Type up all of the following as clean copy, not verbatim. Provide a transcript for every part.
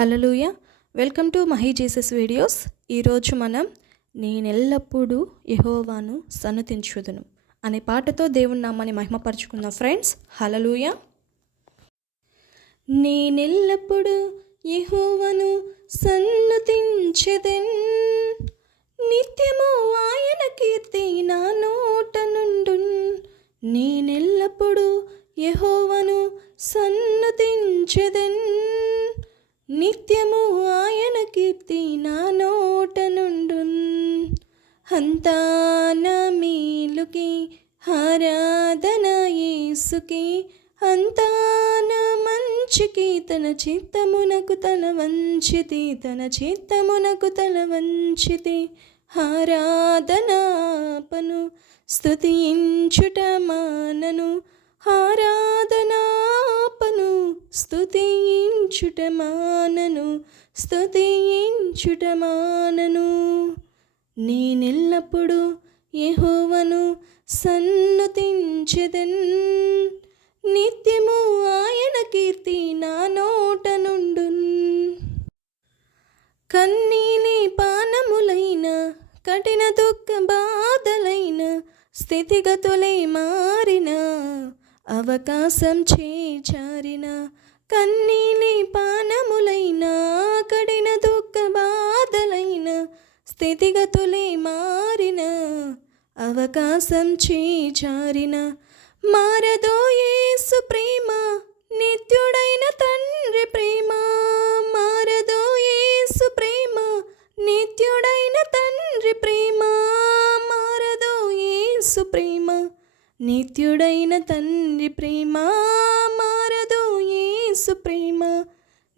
Hallelujah. Welcome to Mahi Jesus videos. ఈరోజు మనం నేనెల్లప్పుడూ యెహోవాను సన్నుతించుదును అనే పాటతో దేవుని నామాన్ని మహిమపరచుకుందాం ఫ్రెండ్స్. హల్లెలూయా. నేనెల్లప్పుడూ యెహోవాను సన్నుతించెదెన్, నిత్యము ఆయన కీర్తి నా నోట నుండున్. నేనెల్లప్పుడూ యెహోవాను సన్నుతించెదెన్, నిత్యము ఆయన కీర్తి నా నోట నుండున్. అంతా నా మేలుకి ఆరాధన యేసుకి, అంతా నా మంచికి తన చిత్తమునకు తల వంచితి, తన చిత్తమునకు తల వంచితి. ఆరాధనాపను స్తుతించుట మానను, ఆరాధనాపను స్తుతించుట మానను, స్తుతించుట మానను. నేనెల్లప్పుడూ యెహోవాను సన్నుతించెదెన్, నిత్యము ఆయన కీర్తి నా నోట నుండున్. కన్నీలి పానములైన కఠిన దుఃఖ బాధలైన స్థితిగతులై మారిన అవకాశం చేచారిన, కన్నీలి పానములైన కఠిన దుఃఖ బాధలైన స్థితిగతులే మారిన అవకాశం చేచారిన, మారదో యేసు ప్రేమ నిత్యుడైన తండ్రి ప్రేమ, మారదో యేసు ప్రేమ నిత్యుడైన తండ్రి ప్రేమ, మారదో యేసు ప్రేమ నిత్యుడైన తండ్రి ప్రేమ, మారదో యేసు ప్రేమ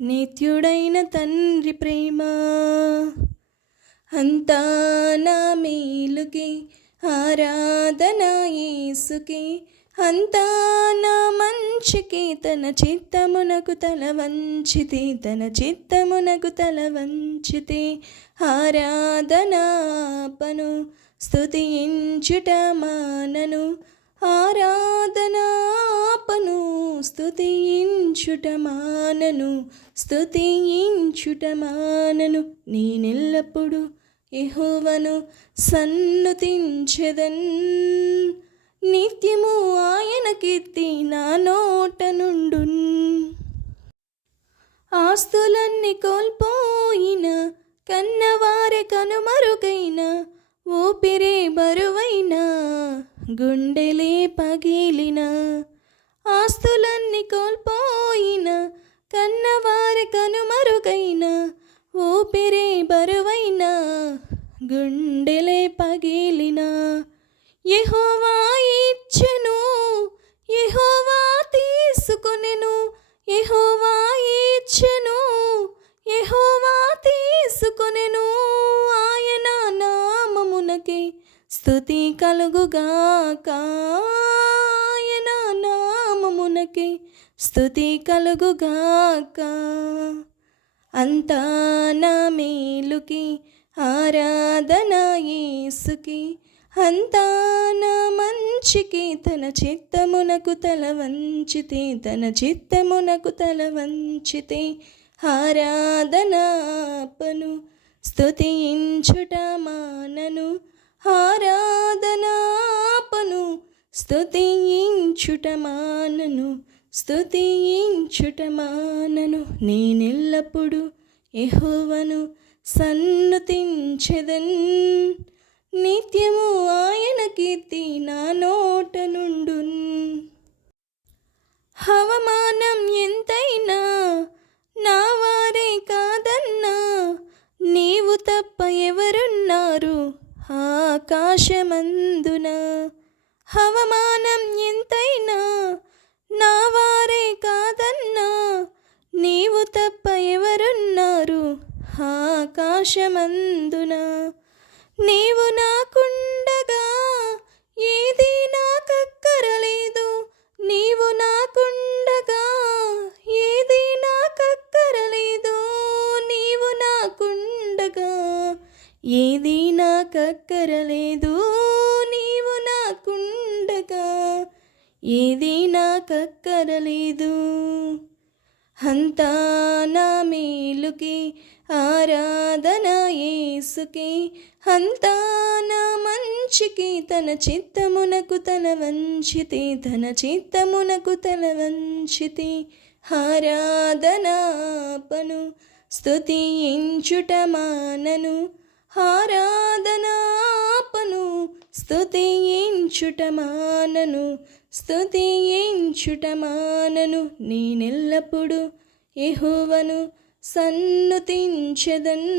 నిత్యుడైన తండ్రి ప్రేమ. అంతా నా మేలుకి ఆరాధన యేసుకి, అంతా నా మంచికి తన చిత్తమునకు తల వంచితి, తన చిత్తమునకు తల వంచితి. ఆరాధనాపను స్తుతించుట మానను, ఆరాధనాపను స్తుతించుట మానను, స్తుతించుట మానను. నేనెల్లప్పుడూ యెహోవాను సన్నుతించెదెన్, నిత్యము ఆయన కీర్తి నా నోట నుండున్. ఆస్తులన్నీ కోల్పోయిన, కన్నవారే కనుమరుగైన, ఊపిరే బరువైన, గుండెలే పగిలిన. ఆస్తులన్నీ కోల్పోయిన, కన్నవారే కనుమరుగైన, ఊపిరే బరువైన, గుండెలే పగిలిన. యెహోవా ఇచ్చెను, యెహోవా తీసుకొనెను, యెహోవా ఇచ్చెను, యెహోవా తీసుకొనెను. ఆయన నామమునకే స్తుతి కలుగుగాక, ఆయన నామమునకే స్తుతి కలుగుగాక. అంతా నా మేలుకి ఆరాధన యేసుకి, అంతా నా మంచికి తన చిత్తమునకు తల వంచితి, తన చిత్తమునకు తల వంచితి. ఆరాధనాపను స్తుతించుట మానను, ఆరాధనాపను స్తుతించుట మానను, స్తుతించుట మానను. నేనెల్లప్పుడూ యెహోవాను సన్నుతించెదెన్, నిత్యము ఆయన కీర్తి నా నోట నుండున్. హవమానం ఎంతైనా నా వారే కాదన్నా, నీవు తప్ప ఎవరున్నారు ఆకాశమందున. హవమానం ఎంతైనా నా వారే కాదన్నా, నీవు తప్ప ఎవరున్నారు ఆకాశమందున. నీవు నాకుండగా ఏది నాకక్కరలేదు, నీవు నాకుండగా ఏది నాకక్కరలేదు, నీవు నాకుండగా ఏది నాకక్కరలేదు, నీవు నాకుండగా ఏది నాకక్కరలేదు. అంతా నా మేలు మేలుకి ఆరాధన యేసుకి, అంతా నా మంచికి తన చిత్తమునకు తల వంచితి, తన చిత్తమునకు తల వంచితి. ఆరాధనాపను స్తుతించుట మానను, ఆరాధనాపను స్తుతించుట మానను, స్తుతించుట మానను. నేనెల్లప్పుడు యెహోవాను సన్నుతించెదన్,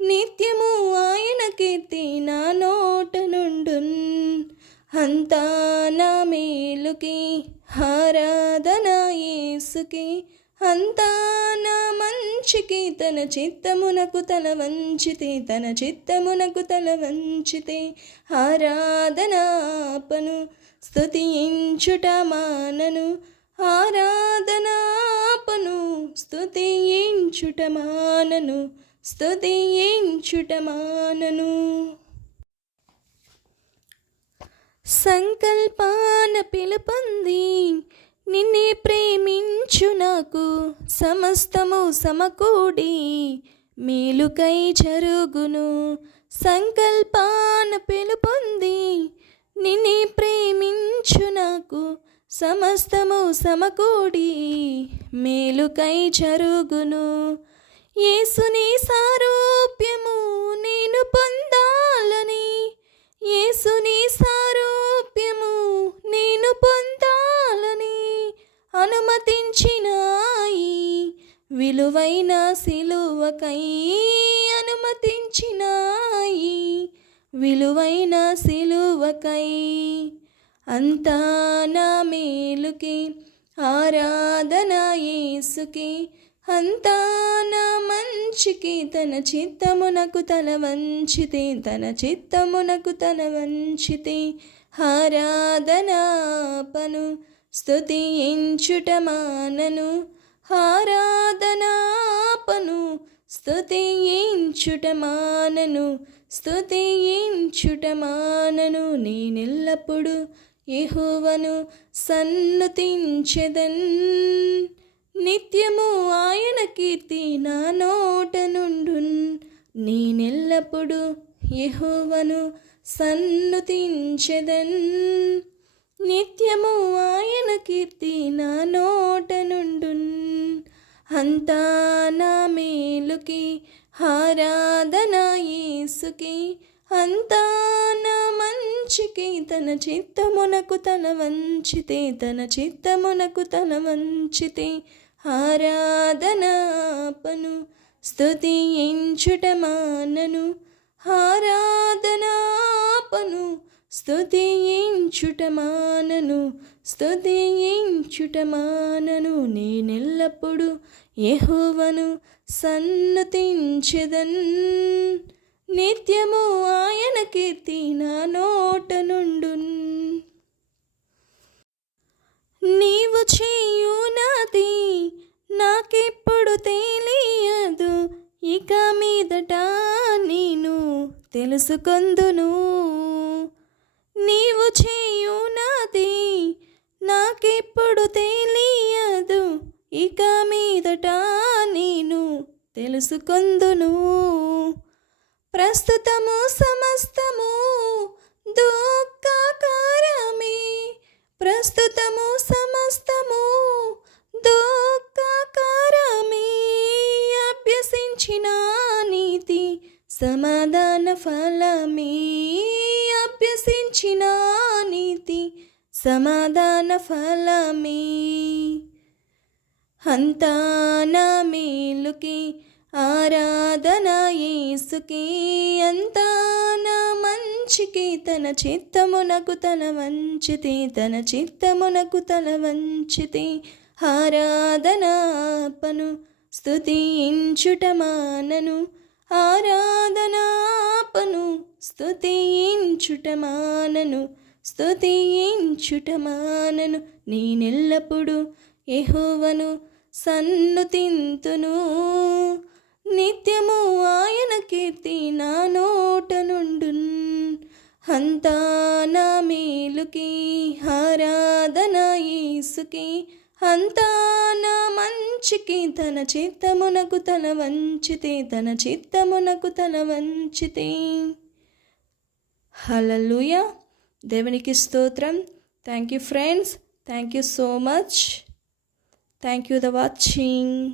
నిత్యము ఆయన కీర్తి నా నోట నుండున్. అంతా నా మేలుకి ఆరాధన యేసుకి, అంతా నా మంచికి తన చిత్తమునకు తల వంచితే, తన చిత్తమునకు తల వంచితే. ఆరాధనాపను స్తుతించుట మానను, ఆరాధనాపను స్తుతించుట మానను, స్తుతించుట మానను. సంకల్పాన పిలుపొంది నిన్నే ప్రేమించు నాకు, సమస్తము సమకూడి మేలుకై జరుగును. సంకల్పాన పిలుపొంది నిన్నే ప్రేమించు నాకు, సమస్తము సమకూడి మేలుకై జరుగును. యేసుని సారూప్యము నేను పొందాలని, యేసుని సారూప్యము నేను పొందాలని అనుమతించినాయి, విలువైన సిలువకై అనుమతించినాయి, విలువైన సిలువకై. అంతా నా మేలుకి ఆరాధన యేసుకి, అంతా నా మంచికి తన చిత్తమునకు తల వంచితే, తన చిత్తమునకు తల వంచితే. ఆరాధనాపను స్తుతించుట మానను, ఆరాధనాపను స్తుతించుట మానను, స్తుతించుట మానను. నేనెల్లప్పుడు యెహోవాను సన్నుతించెదన్, నిత్యము ఆయన కీర్తి నా నోట నుండున్. నేనెల్లప్పుడు యెహోవాను సన్నుతించెదన్, నిత్యము ఆయన కీర్తి నా నోట నుండున్. అంతా నా మేలుకి ఆరాధన యేసుకి, అంతా నా మంచికి తన చిత్తమునకు తల వంచితే, తన చిత్తమునకు తల వంచితే. ఆరాధనాపను స్తుతించుట మానను, ఆరాధనాపను స్తుతించుట మానను, స్తుతించుట మానను. నేనెల్లప్పుడు యెహోవాను సన్నుతించెదన్, నిత్యము ఆయన కీర్తి నా నోట నుండున్. నీవు చేయునది నాకెప్పుడు తెలియదు, ఇక మీదట నేను తెలుసుకొందును. నీవు చేయునది నాకెప్పుడు తెలియదు, ఇక మీదట నేను తెలుసుకొందును. ప్రస్తుతము సమస్తము దుఃఖకరమే, ప్రస్తుతము సమస్తము దుఃఖకరమే. అభ్యసించిన నీతి సమాధాన ఫలమే, అభ్యసించిన నీతి సమాధాన ఫలమే. అంతా నా మేలుకి ఆరాధన యేసుకి, అంతా నా మంచికి తన చిత్తమునకు తల వంచితే, తన చిత్తమునకు తల వంచితే. ఆరాధనాపను స్తుతించుట మానను, ఆరాధనాపను స్తుతించుట మానను, స్తుతించుట మానను. నేనెల్లప్పుడు యెహోవాను సన్నుతింతును, నిత్యము ఆయన కీర్తి నా నోట నుండున్. అంతా నా మేలుకి ఆరాధన యేసుకి, అంతా నా మంచికి తన చిత్తమునకు తల వంచితే, తన చిత్తమునకు తల వంచితే. హల్లెలూయా. దేవునికి స్తోత్రం. Thank you friends. Thank you so much. Thank you the watching.